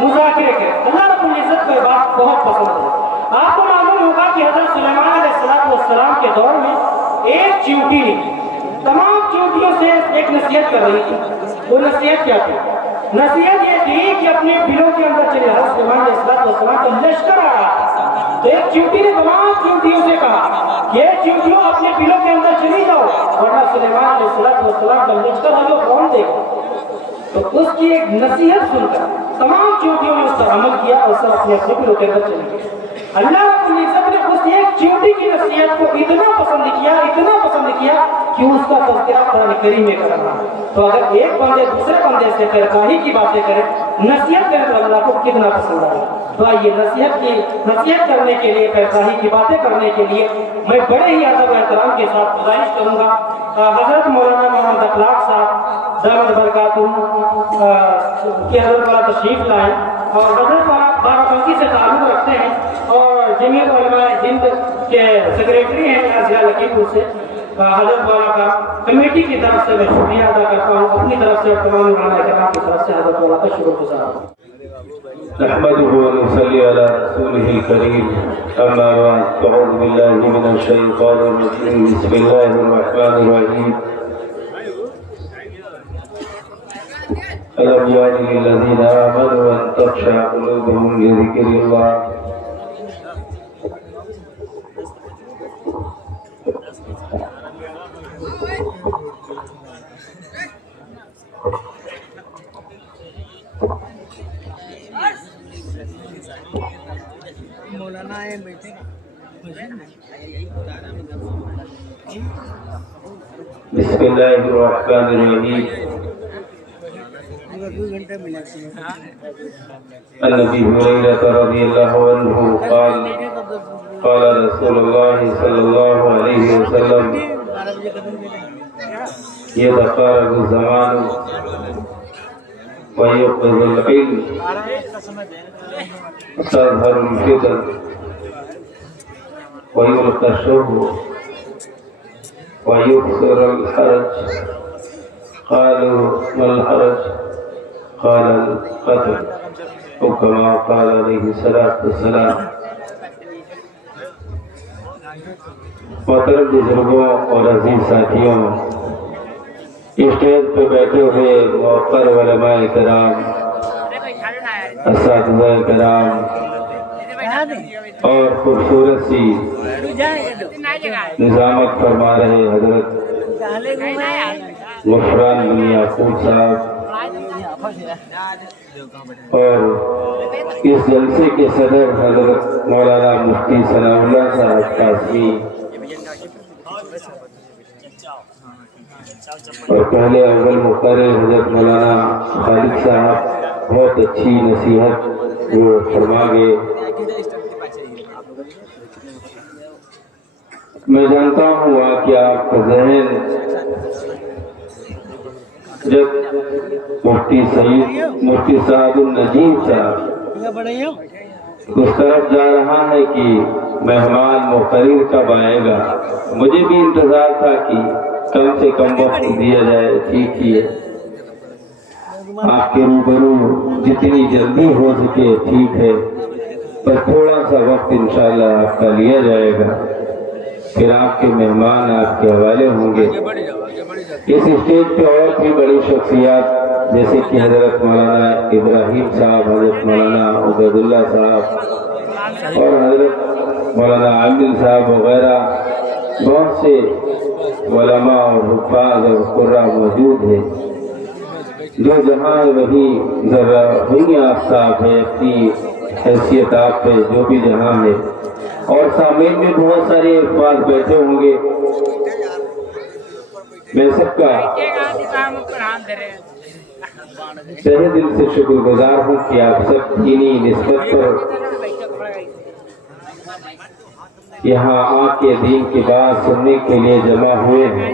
مذاکرے کریں. اللہ رب العزت کو یہ بات بہت پسند ہے. آپ کو معلوم ہوگا کہ حضرت سلیمان علیہ السلام کے دور میں ایک چیونٹی نہیں تمام چیونٹیوں سے ایک نصیحت کر رہی تھی. وہ نصیحت کیا تھی؟ نصیحت یہ تھی کہ اپنے بلوں کے اندر چلے. حضرت سلیمان علیہ السلام کا لشکر آ رہا تھا تو ایک چیونٹی نے تمام چیونٹیوں سے کہا کہ یہ چیونٹیوں اپنے بلوں کے اندر چلی جاؤ ورنہ سلیمان علیہ السلام کا لشکر جو کون دے گا. تو اس کی ایک نصیحت سن کر تمام چیونٹیوں نے اس پر عمل کیا اور سب اپنے اپنے بلوں کے اندر چلی گئے. اللہ رب العزت نے اس ایک چیونٹی کی نصیحت کو اتنا پسند کیا کہ اس کا تذکرہ قرآن کریم میں کر رہا. تو اگر ایک بندے دوسرے بندے سے خیرخواہی کی باتیں کرے نصیحت کرے تو اللہ کو کتنا پسند آئے. تو آئیے نصیحت کرنے کے لیے خیرخواہی کی باتیں کرنے کے لیے میں بڑے ہی ادب و احترام کے ساتھ گزارش کروں گا حضرت مولانا محمد اخلاق صاحب دامت برکاتہ کی حضرت والا تشریف لائیں اور حضرت والا بارہ سے تعلق رکھتے ہیں اور جمعیت علماء ہند کے سیکریٹری ہیں ضلع لکھیم پور سے. حضرت والا کا کمیٹی کی طرف سے میں شکریہ ادا کرتا ہوں. اپنی طرف سے تمام علماء کرام کی طرف سے حضرت والا کا شکر گزار ہوں. نحمده ونصلي على رسوله الكريم أما بعد أعوذ بالله من الشيطان الرجيم بسم الله الرحمن الرحيم ألم يعن للذين آمنوا أن تخشع قلوبهم لذكر الله بسم الله الرحمن الرحيم عن ابي هريره رضي الله عنه قال قال رسول الله صلى الله عليه وسلم يتقارب الزمان ويقبض العلم تظهر الفتن ويلقى الشر ويكثر الحرج. قالوا ما الحرج؟ قال القتل أو كما قال عليه الصلاة والسلام. محترم بزرگوں اور عزیز ساتھیوں، اسٹیج پہ بیٹھے ہوئے موقر علماء کرام، اساتذہ کرام اور خوبصورت سی نظامت فرما رہے حضرت غفران بن یعقوب صاحب اور اس جلسے کے صدر حضرت مولانا مفتی ثناء اللہ صاحب قاسمی اور پہلے اول مقرر حضرت مولانا خالد صاحب بہت اچھی نصیحت وہ فرما گئے. میں جانتا ہوں کہ آپ کا ذہن جب مفتی سعد النجیم صاحب اس طرف جا رہا ہے کہ مہمان مقرر کب آئے گا، مجھے بھی انتظار تھا کہ کم سے کم وقت دیا جائے. ٹھیک ہی ہے، آپ کے روبرو جتنی جلدی ہو سکے ٹھیک ہے، پر تھوڑا سا وقت انشاءاللہ آپ کا لیا جائے گا، پھر آپ کے مہمان آپ کے حوالے ہوں گے. اس اسٹیج پہ اور بھی بڑی شخصیات جیسے کہ حضرت مولانا ابراہیم صاحب، حضرت مولانا عبید اللہ صاحب اور حضرت مولانا عامل صاحب وغیرہ بہت سے علماء اور حفاظ اور قرہ موجود ہیں. جو جہاں وہی ذرا ہوئی آفتاب ہے اپنی حیثیت آپ پہ جو بھی جہاں ہے، اور سامعین میں بہت سارے افراد بیٹھے ہوں گے. میں سب کا تہہ دل سے شکر گزار ہوں کہ آپ سب دینی نسبت پر یہاں آ کے دین کی بات سننے کے لیے جمع ہوئے ہیں.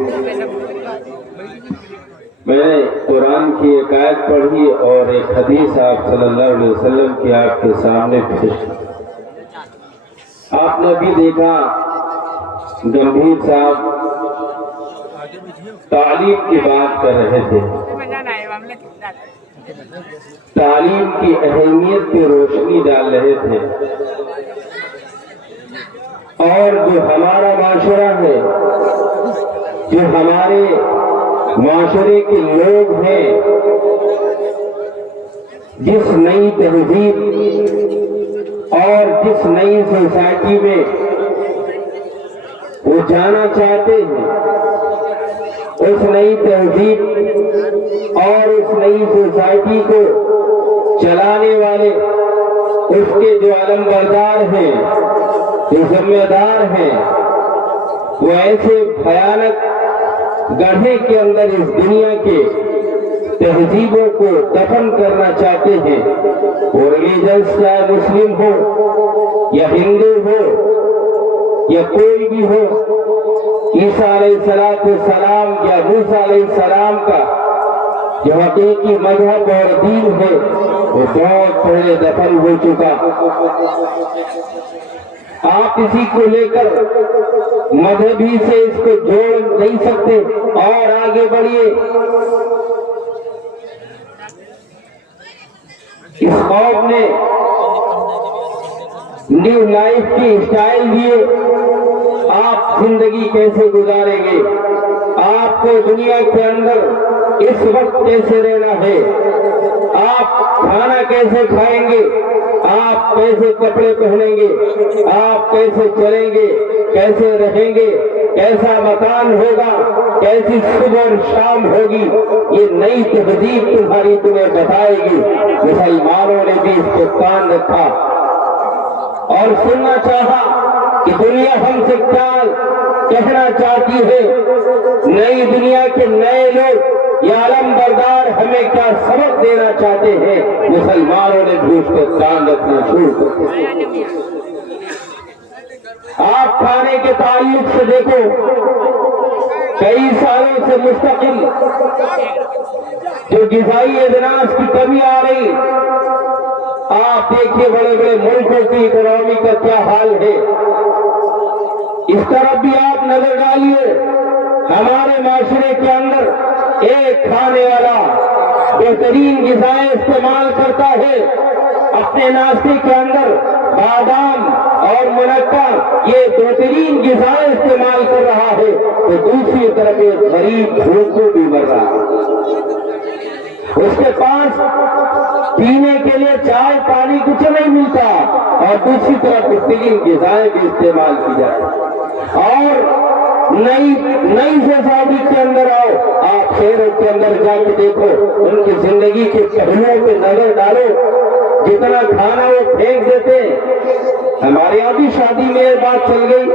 میں نے قرآن کی ایک آیت پڑھی اور ایک حدیث آپ صلی اللہ علیہ وسلم کی آپ کے سامنے پیش کی. آپ نے بھی دیکھا گمبھیر صاحب تعلیم کی بات کر رہے تھے. تعلیم کی اہمیت پہ روشنی ڈال رہے تھے، اور جو ہمارا معاشرہ ہے، جو ہمارے معاشرے کے لوگ ہیں، جس نئی تہذیب اور جس نئی سوسائٹی میں وہ جانا چاہتے ہیں، اس نئی تہذیب اور اس نئی سوسائٹی کو چلانے والے، اس کے جو علم بردار ہیں، جو ذمہ دار ہیں، وہ ایسے بھیانک گڑھے کے اندر اس دنیا کے تہذیبوں کو دفن کرنا چاہتے ہیں۔ وہ ریلیجنس چاہے مسلم ہو یا ہندو ہو یا کوئی بھی ہو، عیسیٰ علیہ السلام یا موسیٰ علیہ السلام کا جو حقیقی مذہب اور دین ہے وہ بہت پہلے دفن ہو چکا۔ آپ اسی کو لے کر مذہبی سے اس کو جوڑ نہیں سکتے، اور آگے بڑھیے۔ اس قوم نے نیو لائف کی اسٹائل دیے، آپ زندگی کیسے گزاریں گے، آپ کو دنیا کے اندر اس وقت کیسے رہنا ہے، آپ کھانا کیسے کھائیں گے، آپ کیسے کپڑے پہنیں گے، آپ کیسے چلیں گے، کیسے رہیں گے، کیسا مکان ہوگا، کیسی صبح اور شام ہوگی، یہ نئی تہذیب تمہیں بتائے گی۔ مسلمانوں نے بھی اس کو کان رکھا اور سننا چاہا کہ دنیا ہم سے کیا کہنا چاہتی ہے، نئی دنیا کے نئے لوگ یا علم بردار ہمیں کیا سبق دینا چاہتے ہیں۔ مسلمانوں نے بھی اس کو کان رکھنا شروع کر دیا۔ آپ کھانے کے تعلق سے دیکھو، کئی سالوں سے مستقل جو غذائی اجناس کی کمی آ رہی، آپ دیکھیے بڑے بڑے ملکوں کی اکنامی کا کیا حال ہے۔ اس طرف بھی آپ نظر ڈالیے، ہمارے معاشرے کے اندر ایک کھانے والا بہترین غذائیں استعمال کرتا ہے، اپنے ناشتے کے اندر بادام اور منقع یہ بہترین غذائیں استعمال کر رہا ہے، تو دوسری طرف ایک غریب بھوکوں بھی مر رہا ہے۔ اس کے پاس پینے کے لیے چائے پانی کچھ نہیں ملتا، اور دوسری طرف بہترین غذائیں بھی استعمال کی جاتی۔ اور نئی سوسائٹی کے اندر آؤ، آپ شہروں کے اندر جا کے دیکھو، ان کی زندگی کے پہلوؤں پہ نظر ڈالو، جتنا کھانا وہ پھینک دیتے ہیں۔ ہمارے یہاں بھی شادی میں یہ بات چل گئی،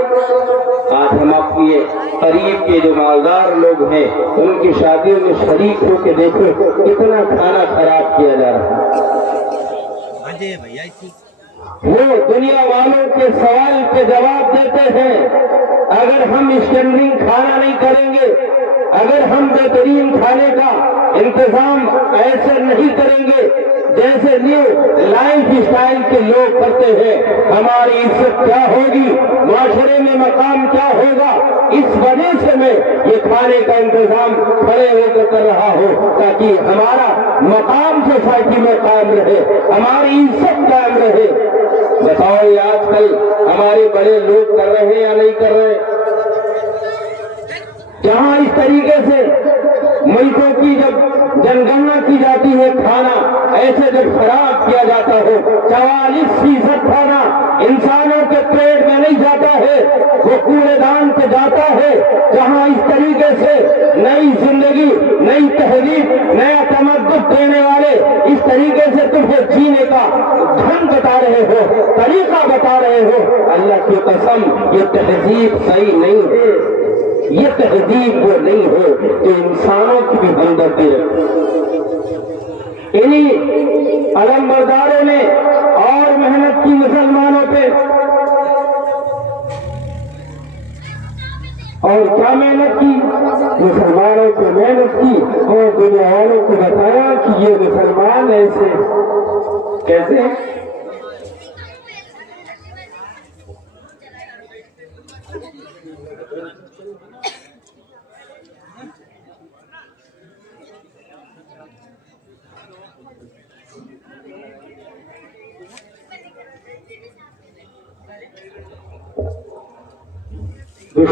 آج ہم اپنے قریب کے جو مالدار لوگ ہیں ان کی شادیوں میں شریک ہو کے دیکھو کتنا کھانا خراب کیا جا رہا ہے۔ وہ دنیا والوں کے سوال کے جواب دیتے ہیں، اگر ہم اسٹینڈنگ کھانا نہیں کریں گے، اگر ہم بہترین کھانے کا انتظام ایسے نہیں کریں گے جیسے نیو لائف اسٹائل کے لوگ کرتے ہیں، ہماری عزت کیا ہوگی، معاشرے میں مقام کیا ہوگا۔ اس وجہ سے میں یہ کھانے کا انتظام کھڑے ہو کر رہا ہوں، تاکہ ہمارا مقام سوسائٹی میں قائم رہے، ہماری عزت قائم رہے۔ بتاؤ یہ آج کل ہمارے بڑے لوگ کر رہے ہیں یا نہیں کر رہے؟ جہاں اس طریقے سے ملکوں کی جب جنگننا کی جاتی ہے، کھانا ایسے جب خراب کیا جاتا ہو، 44% کھانا انسانوں کے پیٹ میں نہیں جاتا ہے، وہ کوڑے دان پہ جاتا ہے۔ جہاں اس طریقے سے نئی زندگی، نئی تہذیب، نیا تمدن دینے والے اس طریقے سے تمہیں جینے کا ڈھنگ بتا رہے ہو، طریقہ بتا رہے ہو، اللہ کی قسم یہ تہذیب صحیح نہیں ہے۔ یہ تہذیب وہ نہیں ہے جو انسانوں کی بھی ہمدردی رکھے۔ انہی علم برداروں نے اور محنت کی مسلمانوں پہ، اور کیا محنت کی؟ مسلمانوں پہ محنت کی اور دنیا والوں کو بتایا کہ یہ مسلمان ایسے کیسے ہیں۔ میں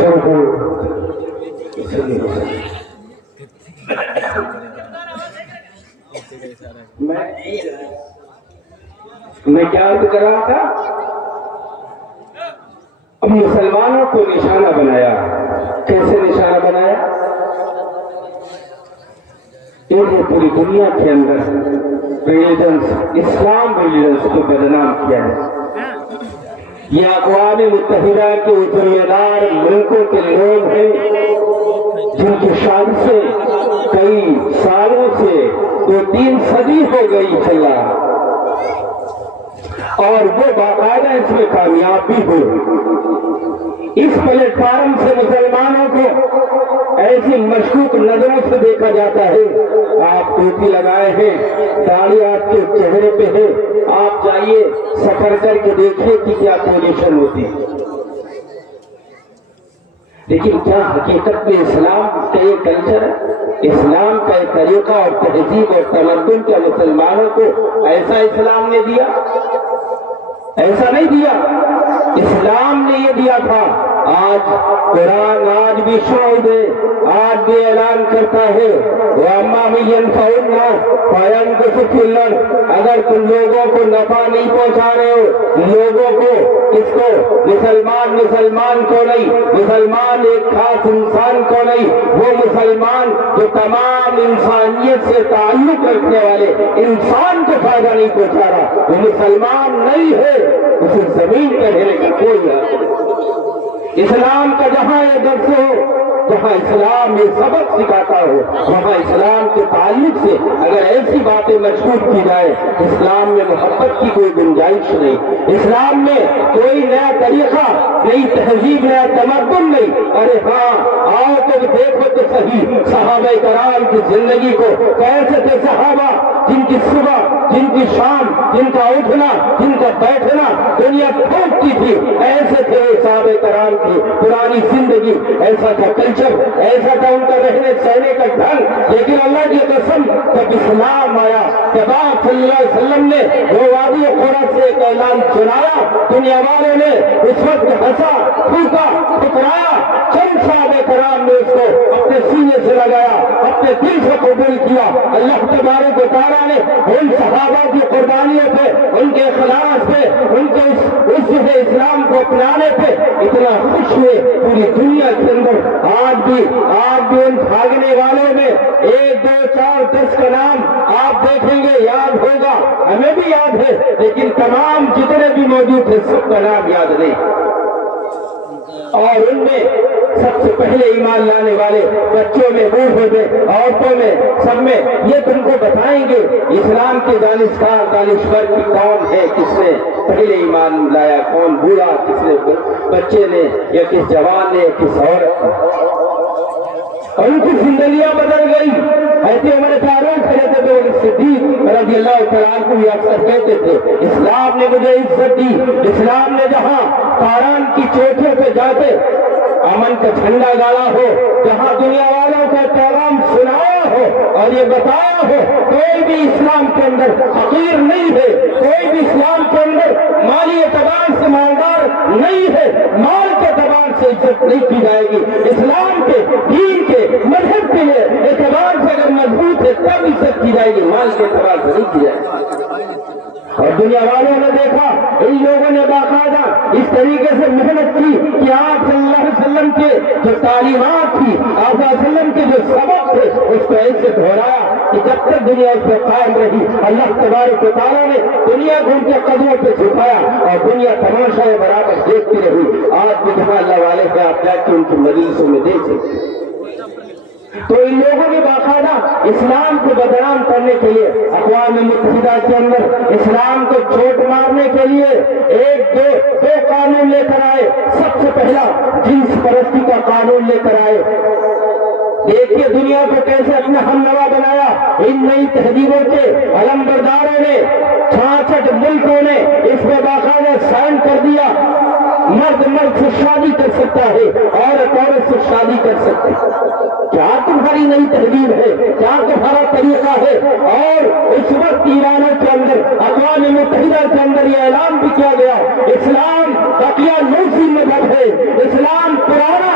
کیا عرض کر رہا تھا؟ اب مسلمانوں کو نشانہ بنایا. کیسے نشانہ بنایا؟ انہیں پوری دنیا کے اندر ریلیجنس، اسلام ریلیجنس کو بدنام کیا ہے. یہ اقوام متحدہ کے ذمہ دار ملکوں کے لوگ ہیں جن کی شان سے کئی سالوں سے 2-3 صدی ہو گئی چلا، اور وہ باقاعدہ اس میں کامیاب بھی ہوئے. اس پلیٹ فارم سے مسلمانوں کو ایسی مشکوک نظروں سے دیکھا جاتا ہے. آپ ٹوپی لگائے ہیں، داڑھی آپ کے چہرے پہ ہے، آپ جائیے سفر کر کے دیکھیے کہ کیا پوزیشن ہوتی ہے. لیکن کیا حقیقت میں اسلام کا یہ کلچر ہے؟ اسلام کا ایک طریقہ اور تہذیب اور تمدن کیا مسلمانوں کو ایسا اسلام نے دیا؟ ایسا نہیں دیا. اسلام نے یہ دیا تھا. آج قرآن آج بھی شعب ہے، آج بھی اعلان کرتا ہے وَأَمَّا مَن يَنفَعُ النَّاسَ فَيَنفَعُ فِي الْأَرْضِ. اگر تم لوگوں کو نفع نہیں پہنچا رہے ہو، لوگوں کو، کس کو؟ مسلمان کو نہیں. مسلمان ایک خاص انسان کو نہیں، وہ مسلمان جو تمام انسانیت سے تعلق رکھنے والے انسان کو فائدہ نہیں پہنچا رہا، وہ مسلمان نہیں ہے. اسے زمین کا رہنے کا کوئی حق نہیں. اسلام کا جہاں یہ درس ہو، جہاں اسلام یہ سبق سکھاتا ہو، وہاں اسلام کے تعلق سے اگر ایسی باتیں مشہور کی جائے، اسلام میں محبت کی کوئی گنجائش نہیں. اسلام میں کوئی نیا طریقہ، نئی تہذیب، نیا تمدن نہیں. ارے ہاں، آؤ تو دیکھو تو صحیح صحابہ کرام کی زندگی کو. کیسے تھے صحابہ جن کی صبح، جن کی شام، جن کا اٹھنا، جن کا بیٹھنا دنیا پھونکتی تھی، ایسے تھے صحابہ کرام کی پرانی زندگی. ایسا تھا کلچر، ایسا تھا ان کا رہنے سہنے کا ڈھنگ. لیکن اللہ کی قسم جب اسلام آیا، جب آپ صلی اللہ علیہ وسلم نے وہ وادی قرہ سے ایک اعلان سنایا، دنیا والوں نے اس وقت ہنسا، پھونکا، ٹھکرایا. چند صحابہ کرام نے اس کو اپنے سینے سے لگایا، اپنے دل سے قبول کیا. اللہ تبارک و تعالیٰ نے ان صحابہ کی قربانیوں پہ، ان کے اخلاص پہ، ان کے اس اسلام کو اپنانے پہ اتنا خوش ہوئے پوری دنیا کے اندر. آج بھی ان بھاگنے والوں میں 1 2 4 10 کا نام آپ دیکھیں گے، یاد ہوگا، ہمیں بھی یاد ہے، لیکن تمام جتنے بھی موجود ہیں سب کا نام یاد نہیں. اور ان میں سب سے پہلے ایمان لانے والے بچوں میں، بوڑھوں میں، عورتوں میں، سب میں یہ تم کو بتائیں گے اسلام کے دانشور کی کون ہے، کس نے پہلے ایمان لایا، کون بوڑھا، کس نے بچے نے، یا کس جوان نے، یا کس عورت نے. اور ان کی زندگیاں بدل گئی. ایسے ہمارے فاروق حضرت صدیق رضی اللہ تعالیٰ عنہ بھی اکثر کہتے تھے اسلام نے مجھے عزت دی. اسلام نے جہاں پہاڑوں کی چوٹیوں پہ جاتے امن کا جھنڈا گاڑا ہو، جہاں دنیا والوں کا پیغام سنایا ہو اور یہ بتایا ہو کوئی بھی اسلام کے اندر فقیر نہیں ہے، کوئی بھی اسلام کے اندر مالی اعتبار سے مالدار نہیں ہے، مال کے اعتبار سے عزت نہیں کی جائے گی. اسلام کے دین کے مذہب کے اعتبار سے اگر مضبوط ہے تب عزت کی جائے گی، مال کے اعتبار سے نہیں کی جائے گی. اور دنیا والوں نے دیکھا ان لوگوں نے باقاعدہ اس طریقے سے محنت کی کہ آپ صلی اللہ علیہ وسلم کے جو تعلیمات تھی، آپ صلی اللہ علیہ وسلم کے جو سبق تھے اس کو ایسے دہرایا کہ جب تک دنیا اس پہ قائم رہی اللہ تبارک و تعالیٰ نے دنیا کو ان کے قدموں پہ جھکایا اور دنیا تماشا برابر دیکھتی رہی. آج بھی جہاں اللہ والے سے آپ جا کے ان کی مجلسوں میں دیکھیں تو ان لوگوں نے باقاعدہ اسلام کو بدنام کرنے کے لیے اقوام متحدہ کے اندر اسلام کو چوٹ مارنے کے لیے دو قانون لے کر آئے. سب سے پہلا جنس پرستی کا قانون لے کر آئے. دیکھیے دنیا کو کیسے اپنا ہم نوا بنایا. ان نئی تہذیبوں کے علم برداروں نے 66 ملکوں نے اس میں باقاعدہ سائن کر دیا مرد سے شادی کر سکتا ہے، عورت سے شادی کر سکتے. کیا تمہاری نئی تہذیب ہے؟ کیا تمہارا طریقہ ہے؟ اور اس وقت ایرانوں کے اندر اقوام متحدہ کے اندر یہ اعلان بھی کیا گیا اسلام بقیہ نوسی مذہب ہے، اسلام پرانا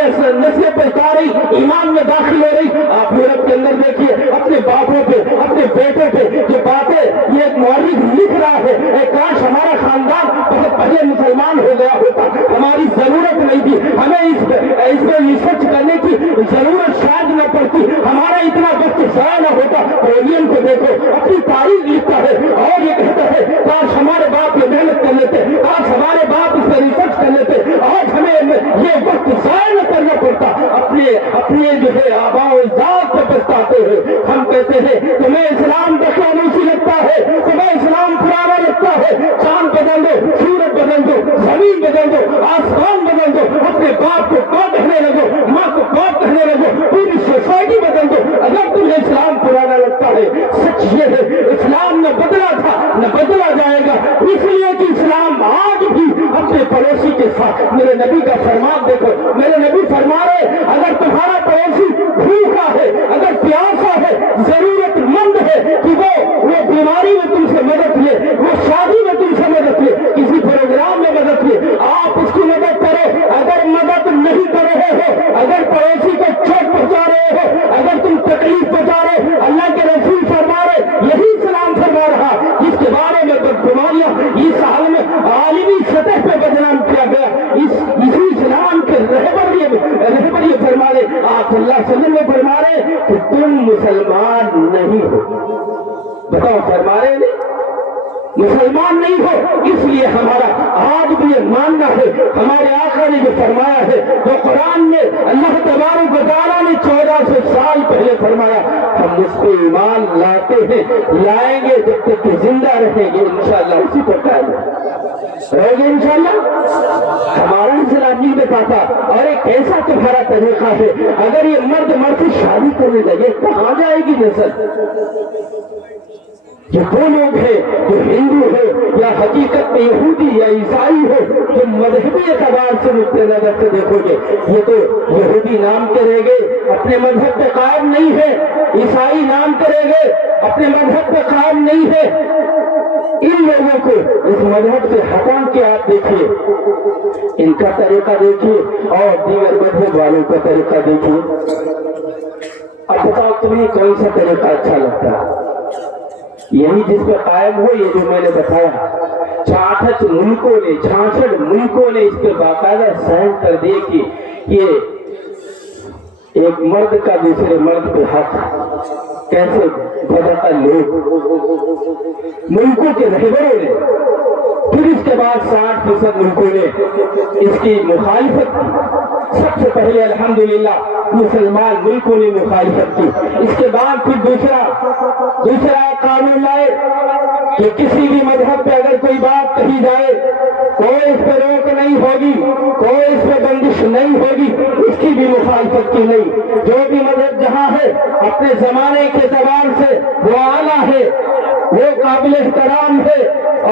یہ نسلیں پہچا رہی, ایمان میں داخل ہو رہی. آپ یورپ کے اندر دیکھیے اپنے باپوں پہ, اپنے بیٹے پہ یہ باتیں یہ ایک مورخ لکھ رہا ہے, کاش ہمارا خاندان بہت پہلے مسلمان ہو گیا ہوتا, ہماری ضرورت نہیں تھی, ہمیں اس میں ریسرچ کرنے کی ضرورت شاید نہ پڑتی, ہمارا اتنا وقت ضائع نہ ہوتا. پولین کو دیکھو اپنی تاریخ لکھتا ہے اور یہ کہتا ہے کاش ہمارے باپ یہ محنت کر لیتے, کاش ہمارے باپ اس پہ ریسرچ کر لیتے, آج ہمیں یہ وقت ضائع نہ کرنا پڑتا. اپنے جو ہے آباء و اجداد پہ پچھتاتے ہیں. ہم کہتے ہیں تمہیں اسلام دقیانوسی لگتا ہے, تمہیں اسلام پرانا لگتا ہے, چاند بدل دو, سورج بدل دو, زمین بدل دو, آسمان بدل دو, اپنے باپ کو باپ کہنے لگو, ماں کو باپ کہنے لگو, پوری سوسائٹی بدل دو. اگر تمہیں اسلام پرانا لگتا ہے, سچ یہ ہے اسلام نہ بدلا تھا نہ بدلا جائے گا, اس لیے کہ اسلام آج بھی اپنے پڑوسی کے ساتھ. میرے نبی کا فرمان دیکھو, میرے نبی فرما رہے اگر تمہارا پڑوسی بھوکا ہے, اگر پیاسا ہے, ضرورت مند ہے کہ وہ بیماری میں تم سے مدد لے, وہ شادی میں تم سے مدد لے, کسی پروگرام میں مدد لے, آپ اس کی مدد کرو. اگر مدد نہیں کر رہے ہو, اگر پڑوسی کو چوٹ پہنچا رہے ہو, اگر تم تکلیف پہنچا رہے, اللہ کے رسول فرما رہے یہی اسلام فرما رہا جس کے بارے میں بدگمانیاں اس حال میں عالمی سطح پہ بدنام کیا گیا, اسی اسلام کے رہبر یہ فرما رہے, آپ صلی اللہ علیہ وسلم نے فرما رہے کہ تم مسلمان نہیں ہو. بتاؤ, فرما رہے نہیں مسلمان نہیں ہو. اس لیے ہمارا آج بھی یہ ماننا ہے, ہمارے آقا نے جو فرمایا ہے, جو قرآن میں اللہ تبارک و تعالیٰ نے 1400 سال پہلے فرمایا, ہم اس پہ ایمان لاتے ہیں, لائیں گے جب تک کہ زندہ رہیں گے انشاءاللہ. اسی پر قائم رہے گے انشاءاللہ. ہمارا اسلام نہیں بتاتا اور ایک ایسا تمہارا طریقہ ہے, اگر یہ مرد سے شادی کرنے لگے کہاں جائے گی نسل؟ جو دو لوگ ہیں, جو ہندو ہو یا حقیقت میں یہودی یا عیسائی ہو, جو مذہبی اعتبار سے نقطۂ نظر سے دیکھو گے یہ تو یہودی نام کے رہ گئے, اپنے مذہب پہ قائم نہیں ہے, عیسائی نام کے رہ گئے, اپنے مذہب پہ قائم نہیں ہے. ان لوگوں کو اس مذہب سے ہٹا کے آپ دیکھیے, ان کا طریقہ دیکھیے اور دیگر مذہب والوں کا طریقہ دیکھیے. اب بتاؤ تمہیں کون سا طریقہ اچھا لگتا ہے؟ یہی جس پہ قائم ہو, یہ جو میں نے بتایا 66 ملکوں نے اس پہ باقاعدہ سائن کر دیے کہ یہ ایک مرد کا دوسرے مرد پہ حق کیسے بدلتا. لوگ ملکوں کے رہبروں نے, پھر اس کے بعد 60% ملکوں نے اس کی مخالفت کی. سب سے پہلے الحمدللہ مسلمان ملکوں نے مخالفت کی. اس کے بعد پھر دوسرا قانون لائے کہ کسی بھی مذہب پہ اگر کوئی بات کہی جائے, کوئی اس پہ روک نہیں ہوگی, کوئی اس پہ بندش نہیں ہوگی, اس کی بھی مخالفت کی نہیں. جو بھی مذہب جہاں ہے اپنے زمانے کے اعتبار سے وہ اعلیٰ ہے, وہ قابل احترام ہے,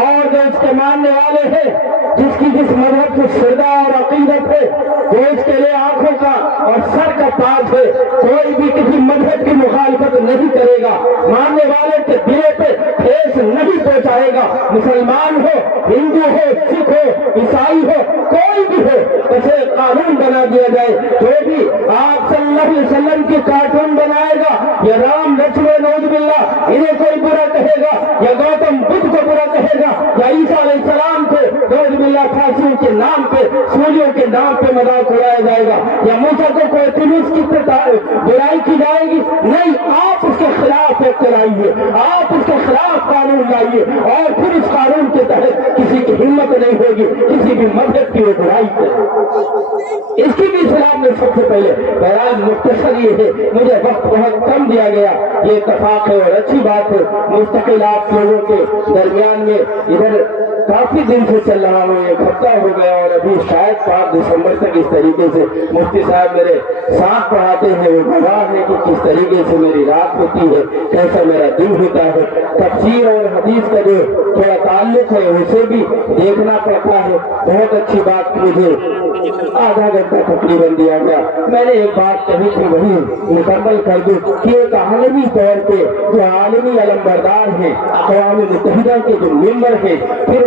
اور جو اس کے ماننے والے ہیں, جس کی جس مذہب سے شردا اور عقیدت ہے, وہ اس کے لیے آنکھوں کا اور سر کا تاج ہے. کوئی بھی کسی مذہب کی مخالفت نہیں کرے گا, ماننے والے کے دلے پہ ٹھیس نہیں پہنچائے گا. مسلمان ہو, ہندو ہو, سکھ ہو, عیسائی ہو, کوئی بھی ہو, اسے قانون بنا دیا جائے. جو بھی آپ صلی اللہ علیہ وسلم کی کارٹون بنائے گا, یا رام لکشمن نعوذ باللہ انہیں کوئی برا کہے گا, یا گوتم بدھ کو برا کہے گا, یا عیسیٰ علیہ السلام کو نعوذ باللہ پھانسیوں کے نام پہ, سولیوں کے نام پہ مذاق اڑایا جائے گا, یا موسیٰ کو کوئی تمیز کی برائی کی جائے گی, نہیں. آپ اس کے خلاف ایک لائیے, آپ اس کے خلاف قانون لائیے, اور پھر اس قانون کے تحت کسی کی ہمت نہیں ہوگی کسی بھی مذہب کی وہ برائی کرے. اس کی بھی اسلام نے سب سے پہلے. بہرحال مختصر یہ ہے, مجھے وقت بہت کم دیا گیا, یہ اتفاق ہے اور اچھی بات ہے. مستقل آپ لوگوں کے درمیان میں ادھر کافی دن سے چل رہا ہوں, ایک ہفتہ ہو گیا, اور ابھی شاید 5 دسمبر تک اس طریقے سے مفتی صاحب میرے ساتھ پڑھاتے ہیں, وہ گواہ ہے کہ کس طریقے سے میری رات ہوتی ہے, کیسا میرا دن ہوتا ہے. تفسیر اور حدیث کا جو تھوڑا تعلق ہے اسے بھی دیکھنا پڑتا ہے. بہت اچھی بات, مجھے آدھا گھنٹہ تقریباً دیا گیا. میں نے ایک بات کہی تھی وہی مکمل کر دوں کہ ایک عالمی طور پہ جو عالمی علمبردار ہیں, اقوام متحدہ کے جو ممبر ہیں, پھر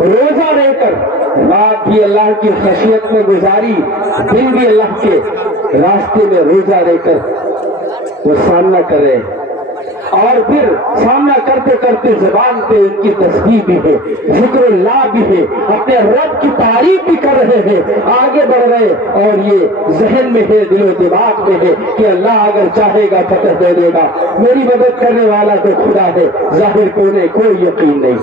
روزہ رہ کر رات بھی اللہ کی خشیت میں گزاری، دن بھی اللہ کے راستے میں روزہ رہ کر وہ سامنا کر رہے ہیں، اور پھر سامنا کرتے کرتے زبان پہ ان کی تسبیح بھی ہے، ذکر اللہ بھی ہے، اپنے رب کی تعریف بھی کر رہے ہیں، آگے بڑھ رہے، اور یہ ذہن میں ہے، دل و دماغ میں ہے کہ اللہ اگر چاہے گا فتح دے دے گا، میری مدد کرنے والا تو خدا ہے، ظاہر کونے کوئی یقین نہیں۔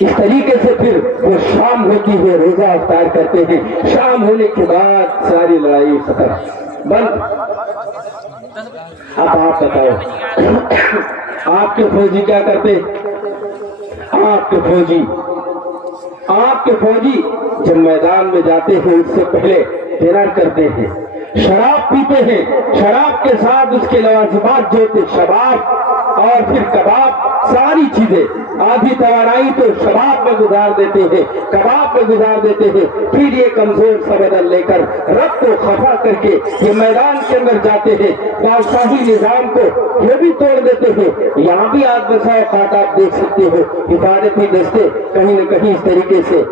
اس طریقے سے پھر وہ شام ہوتی ہے، روزہ افطار کرتے ہیں، شام ہونے کے بعد ساری لڑائی ختم بند۔ اب آپ بتاؤ آپ کے فوجی کیا کرتے؟ آپ کے فوجی جب میدان میں جاتے ہیں اس سے پہلے ڈنر کرتے ہیں، شراب پیتے ہیں، شراب کے ساتھ اس کے لوازمات جو ہوتے شباب اور پھر کباب، ساری چیزیں، آدھی توانائی تو شباب میں گزار دیتے ہیں، کباب میں گزار دیتے ہیں، پھر یہ کمزور سا بدن لے کر رب کو خفا کر کے یہ میدان کے اندر جاتے ہیں، بادشاہی نظام کو یہ بھی توڑ دیتے ہیں۔ یہاں بھی آج بسا اوقات آپ دیکھ سکتے ہو حفاظتی دستے کہیں نہ کہیں اس طریقے سے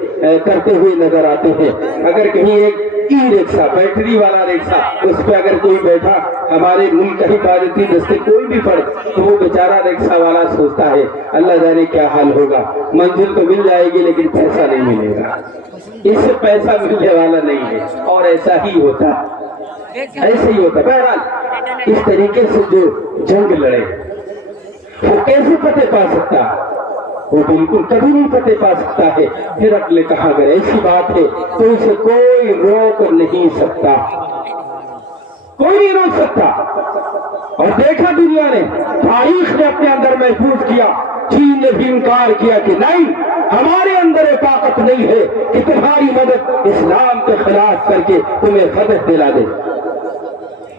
کرتے ہوئے نظر آتے ہیں۔ اگر کہیں ایک ای رکشا، بیٹری والا رکشا، اس پہ اگر کوئی بیٹھا، ہمارے ملک کا حفاظتی دستے کوئی بھی پڑ تو وہ بیچارہ رکشا والا سوچتا ہے اللہ جانے کیا حال ہوگا، منزل تو مل جائے گی لیکن پیسہ نہیں ملے گا، اس سے پیسہ ملنے والا نہیں ہے، اور ایسا ہی ہوتا ہے۔ بہرحال اس طریقے سے جو جنگ لڑے وہ کیسے فتح پا سکتا؟ وہ بالکل کبھی نہیں فتح پا سکتا ہے۔ پھر اگلے کہا اگر ایسی بات ہے تو اسے کوئی روک نہیں سکتا، کوئی نہیں روک سکتا۔ اور دیکھا دنیا نے، تاریخ نے اپنے اندر محفوظ کیا، چین نے بھی انکار کیا کہ نہیں، ہمارے اندر یہ طاقت نہیں ہے کہ تمہاری مدد اسلام کے خلاف کر کے تمہیں فتح دلا دے۔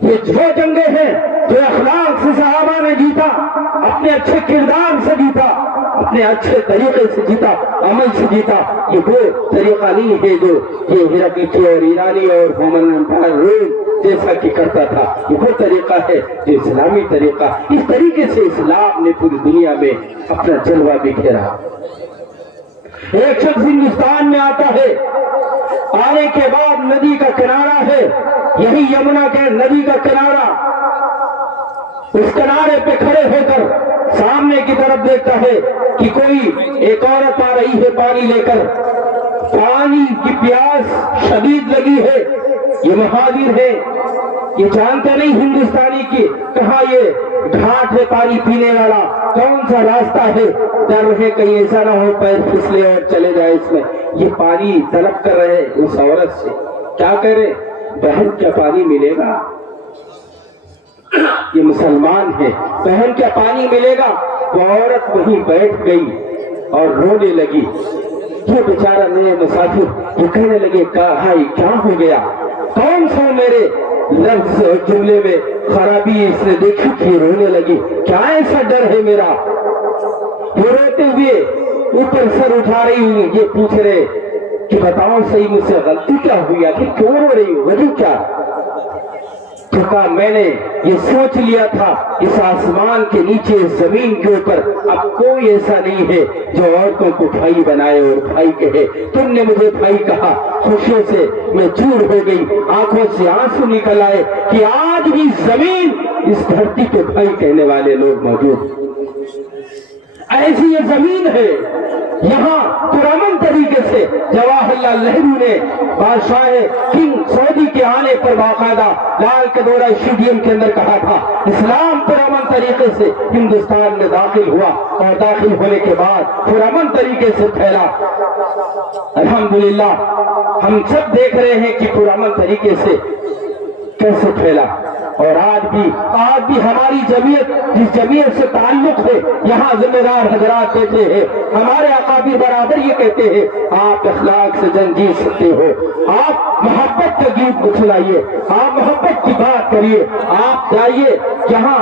یہ وہ جنگیں ہیں جو اخلاق سے صحابہ نے جیتا، اپنے اچھے کردار سے جیتا، اپنے اچھے طریقے سے جیتا، عمل سے جیتا۔ یہ وہ طریقہ نہیں ہے جو یہ ہرقل اور ایرانی اور رومن امپائر روم جیسا کہ کرتا تھا، یہ وہ طریقہ ہے جو اسلامی طریقہ۔ اس طریقے سے اسلام نے پوری دنیا میں اپنا جلوہ بکھیرا۔ ایک شخص ہندوستان میں آتا ہے، آنے کے بعد ندی کا کنارہ ہے، یہی یمنا کے ندی کا کنارہ، اس کنارے پہ کھڑے ہو کر سامنے کی طرف دیکھتا ہے کہ کوئی ایک عورت آ رہی ہے پانی لے کر، پانی کی پیاس شدید لگی ہے، یہ مہاجر ہے، یہ جانتے نہیں ہندوستانی کی کہاں یہ گھاٹ ہے پانی پینے والا، کون سا راستہ ہے، ڈر ہے کہیں ایسا نہ ہو پیر پھسلے اور چلے جائے اس میں۔ یہ پانی طلب کر رہے اس عورت سے، کیا کرے؟ بہن کیا پانی ملے گا؟ یہ مسلمان ہے، بہن کیا پانی ملے گا؟ وہ عورت وہیں بیٹھ گئی اور رونے لگی۔ یہ بیچارہ نئے مسافر یہ کہنے لگے بھائی کیا ہو گیا؟ کون سا میرے لفظ اور جملے میں خرابی اس نے دیکھی تھی؟ رونے لگی، کیا ایسا ڈر ہے میرا؟ وہ روتے ہوئے اوپر سر اٹھا رہی ہوئی یہ پوچھ رہے کہ بتاؤ صحیح مجھ سے غلطی کیا ہوئی، کہ کیوں رو رہی ہو، وجہ کیا؟ تو کہا میں نے یہ سوچ لیا تھا اس آسمان کے نیچے زمین کے اوپر اب کوئی ایسا نہیں ہے جو عورتوں کو بھائی بنائے اور بھائی کہے، تم نے مجھے بھائی کہا، خوشیوں سے میں چور ہو گئی، آنکھوں سے آنسو نکل آئے کہ آج بھی زمین اس دھرتی کے بھائی کہنے والے لوگ موجود۔ ایسی یہ زمین ہے، یہاں پرامن طریقے سے جواہر لال نہرو نے بادشاہ کنگ سعودی کے آنے پر باقاعدہ لال قدورہ اسٹیڈیم کے اندر کہا تھا اسلام پرامن طریقے سے ہندوستان میں داخل ہوا، اور داخل ہونے کے بعد پرامن طریقے سے پھیلا۔ الحمدللہ ہم سب دیکھ رہے ہیں کہ پرامن طریقے سے کیسے پھیلا، اور آج بھی ہماری جمعیت جس جمعیت سے تعلق ہے، یہاں ذمہ دار حضرات کہتے ہیں، ہمارے اکابر برادر یہ کہتے ہیں آپ اخلاق سے جنگ جیت سکتے ہو، آپ محبت کا گیت سنائیے، آپ محبت کی بات کریے، آپ جائیے جہاں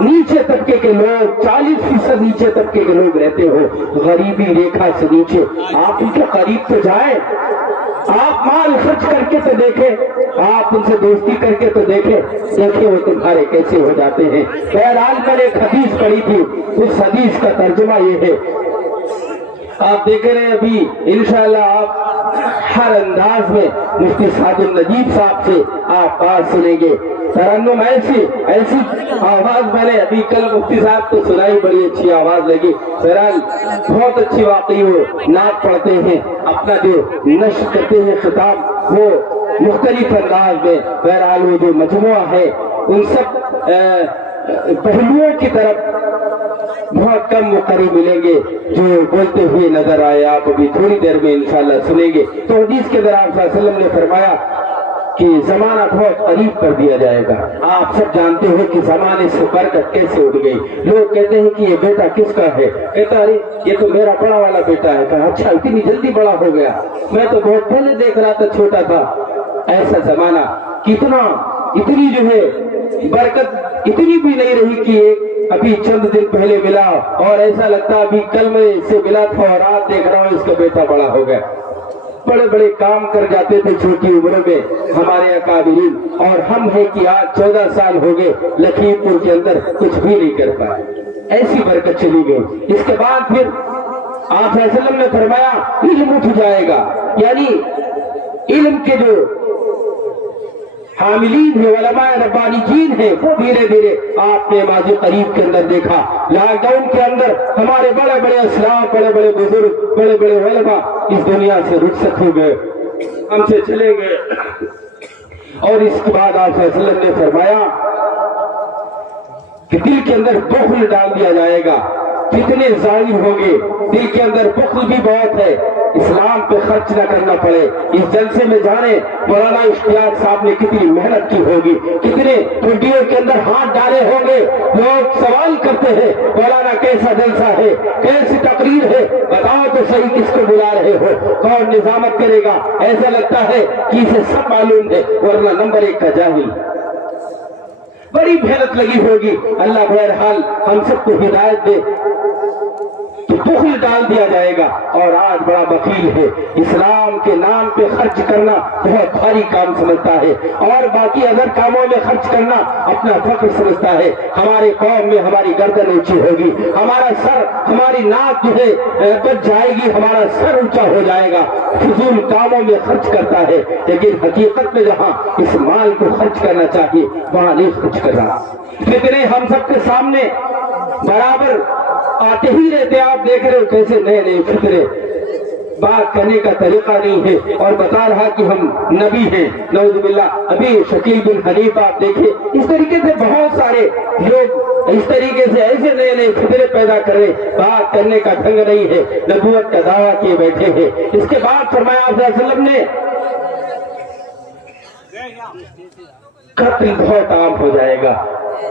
نیچے طبقے کے لوگ 40% نیچے طبقے کے لوگ رہتے ہو، غریبی ریکھا سے نیچے، آپ ان کے قریب تو جائیں، آپ مال خرچ کر کے تو دیکھیں، آپ ان سے دوستی کر کے تو دیکھیں وہ تمہارے کیسے ہو جاتے ہیں۔ بہرحال میں نے ایک حدیث پڑھی تھی، اس حدیث کا ترجمہ یہ ہے آپ دیکھ رہے ہیں ابھی انشاءاللہ آپ ہر انداز میں مفتی سعد النجیب صاحب سے آپ بات سنیں گے. ترنم ایسی آواز میں نے ابھی کل مفتی صاحب کو سنائی, بڑی اچھی آواز لگی. بہرحال بہت اچھی واقعی وہ نعت پڑھتے ہیں, اپنا جو نشر کرتے ہیں خطاب وہ مختلف انداز میں. بہرحال وہ جو مجموعہ ہے ان سب پہلوؤں کی طرف بہت کم مقرر ملیں گے جو بولتے ہوئے نظر آئے. آپ ابھی تھوڑی دیر میں انشاءاللہ سنیں گے. تو حدیث کے اندر آپ صلی اللہ علیہ وسلم نے فرمایا کہ زمانہ بہت قریب کر دیا جائے گا. آپ سب جانتے ہو کہ زمانے سے برکت کیسے اٹھ گئی. لوگ کہتے ہیں کہ یہ بیٹا کس کا ہے, کہتا ارے یہ تو میرا بڑا والا بیٹا ہے. کہا اچھا اتنی جلدی بڑا ہو گیا, میں تو بہت پہلے دیکھ رہا تھا چھوٹا تھا. ایسا زمانہ اتنی جو ہے برکت اتنی بھی نہیں رہی کہ ابھی چند دن پہلے ملا اور ایسا لگتا ابھی کل میں اس سے ملا تھا اور آج دیکھ رہا ہوں اس کا بیٹا بڑا ہو گیا. بڑے بڑے کام کر جاتے تھے چھوٹی عمر میں ہمارے اکابرین, اور ہم ہیں کہ آج 14 سال ہو گئے لکھیم پور کے اندر کچھ بھی نہیں کر پائے. ایسی برکت چلی گئی. اس کے بعد پھر آپ صلی اللہ علیہ وسلم نے فرمایا علم اٹھ جائے گا, یعنی علم کے جو حاملین ہیں علماء ربانیین ہیں وہ دھیرے دھیرے آپ نے ماضی قریب کے اندر دیکھا. لاک ڈاؤن کے اندر ہمارے بڑے بڑے اسلاف, بڑے بڑے بزرگ, بڑے بڑے علماء اس دنیا سے رخصت ہو گئے, ہم سے چلے گئے. اور اس کے بعد آپ صلی اللہ علیہ وسلم نے فرمایا کہ دل کے اندر بخل ڈال دیا جائے گا. کتنے ظاہر ہوں گے, دل کے اندر بخل بھی بہت ہے, اسلام پہ خرچ نہ کرنا پڑے. اس جلسے میں جانے مولانا اشتیاق صاحب نے کتنی محنت کی ہوگی, کتنے ویڈیو کے اندر ہاتھ ڈالے ہوں گے. لوگ سوال کرتے ہیں مولانا کیسا جلسہ ہے, کیسی تقریر ہے, بتاؤ تو صحیح کس کو بلا رہے ہو, کون نظامت کرے گا. ایسا لگتا ہے کہ اسے سب معلوم ہے, ورنہ نمبر 1 کا جاہل. بڑی محنت لگی ہوگی. اللہ بہرحال ہم سب کو ہدایت دے. تو بخل ڈال دیا جائے گا, اور آج بڑا بخیل ہے. اسلام کے نام پہ خرچ کرنا بہت بھاری کام سمجھتا ہے, اور باقی اگر کاموں میں خرچ کرنا اپنا فخر سمجھتا ہے. ہمارے قوم میں ہماری گردن اونچی ہوگی, ہمارا سر, ہماری ناک جو ہے بچ جائے گی, ہمارا سر اونچا ہو جائے گا. فضول کاموں میں خرچ کرتا ہے, لیکن حقیقت میں جہاں اس مال کو خرچ کرنا چاہیے وہاں نہیں خرچ کر رہا. فتنے ہم سب کے سامنے برابر آتے ہی رہتے. آپ دیکھ رہے ہو کیسے نئے نئے فطرے, بات کرنے کا طریقہ نہیں ہے, اور بتا رہا کہ ہم نبی ہیں. نعوذ باللہ. ابھی شکیل بن حنیف آپ دیکھیں, اس طریقے سے بہت سارے لوگ اس طریقے سے ایسے نئے نئے فطرے پیدا کر رہے, بات کرنے کا ڈھنگ نہیں ہے, نبوت کا دعویٰ کیے بیٹھے ہیں. اس کے بعد فرمایا صلی اللہ علیہ وسلم نے قتل بہت عام ہو جائے گا.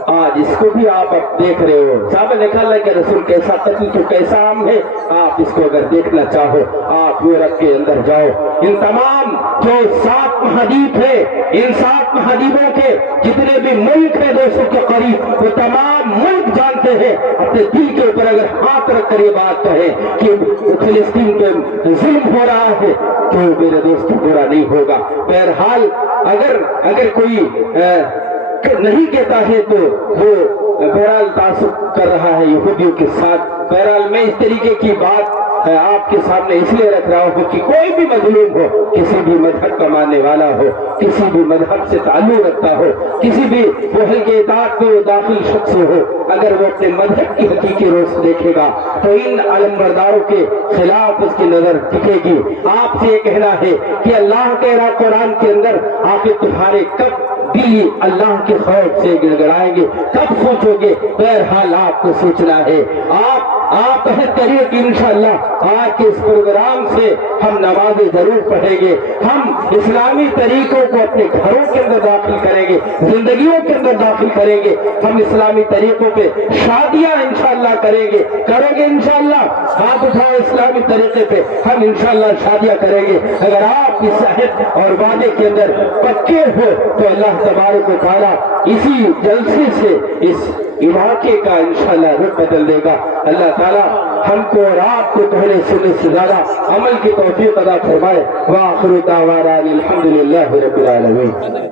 آج اس کو بھی آپ اب دیکھ رہے ہو. صحابہ نے کہا کہ رسول کیسا قتل تو کیسا عام ہے. آپ اس کو اگر دیکھنا چاہو آپ یورپ کے اندر جاؤ, ان تمام جو 7 مہادیپ ہے, ان 7 مہادیپوں کے جتنے بھی ملک ہیں 200 کے قریب, وہ تمام ملک جانتے ہیں. اپنے دل کے اوپر اگر ہاتھ رکھ کر یہ بات کہیں کہ فلسطین پہ ظلم ہو رہا ہے تو میرے دوست برا نہیں ہوگا. بہرحال اگر کوئی نہیں کہتا ہے تو وہ بہرحال تعصب کر رہا ہے یہودیوں کے ساتھ. بہرحال میں اس طریقے کی بات آپ کے سامنے اس لیے رکھ رہا ہوں کہ کوئی بھی مظلوم ہو, کسی بھی مذہب کا ماننے والا ہو, کسی بھی مذہب سے تعلق رکھتا ہو, کسی بھی محل کے اطاعت میں داخل شخص ہو, اگر وہ اپنے مذہب کی حقیقی روز دیکھے گا تو ان علمبرداروں کے خلاف اس کی نظر ٹکے گی. آپ سے یہ کہنا ہے کہ اللہ کہہ رہا قرآن کے اندر, آخر تمہارے کب دل اللہ کے خوف سے گڑگڑائیں گے, کب سوچو گے. بہرحال آپ کو سوچنا ہے. آپ عہد کریے کہ انشاءاللہ آج کے اس پروگرام سے ہم نمازیں ضرور پڑھیں گے, ہم اسلامی طریقوں کو اپنے گھروں کے اندر داخل کریں گے, زندگیوں کے اندر داخل کریں گے. ہم اسلامی طریقوں پہ شادیاں انشاءاللہ کریں گے انشاءاللہ. ہاتھ اٹھاؤ اسلامی طریقے پہ, ہم انشاءاللہ شادیاں کریں گے. اگر آپ اس عہد اور وعدے کے اندر پکے ہو تو اللہ تبارک و تعالیٰ اسی جلسے سے اس علاقے کا انشاءاللہ رخ بدل دے گا. اللہ تعالیٰ ہم کو اور آپ کو پہلے سننے سے زیادہ عمل کی توفیق عطا فرمائے. وآخر دعوانا الحمدللہ رب العالمین.